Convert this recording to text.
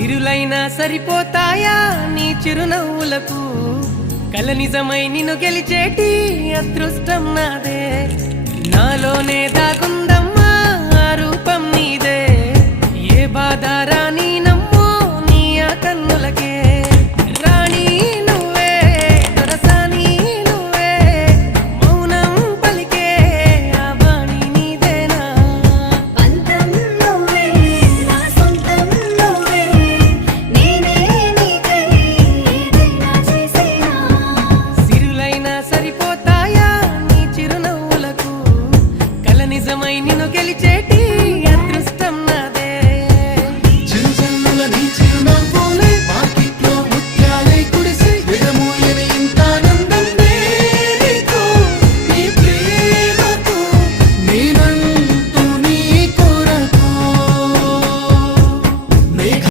సిరులైనా సరిపోతాయా నీ చిరునవ్వులకు కల నిజమై నిన్ను గెలిచేటి అదృష్టం నాదే నాలోనే దాగుందమ్మా ఆ రూపం నీదే ఏ బాధ రాని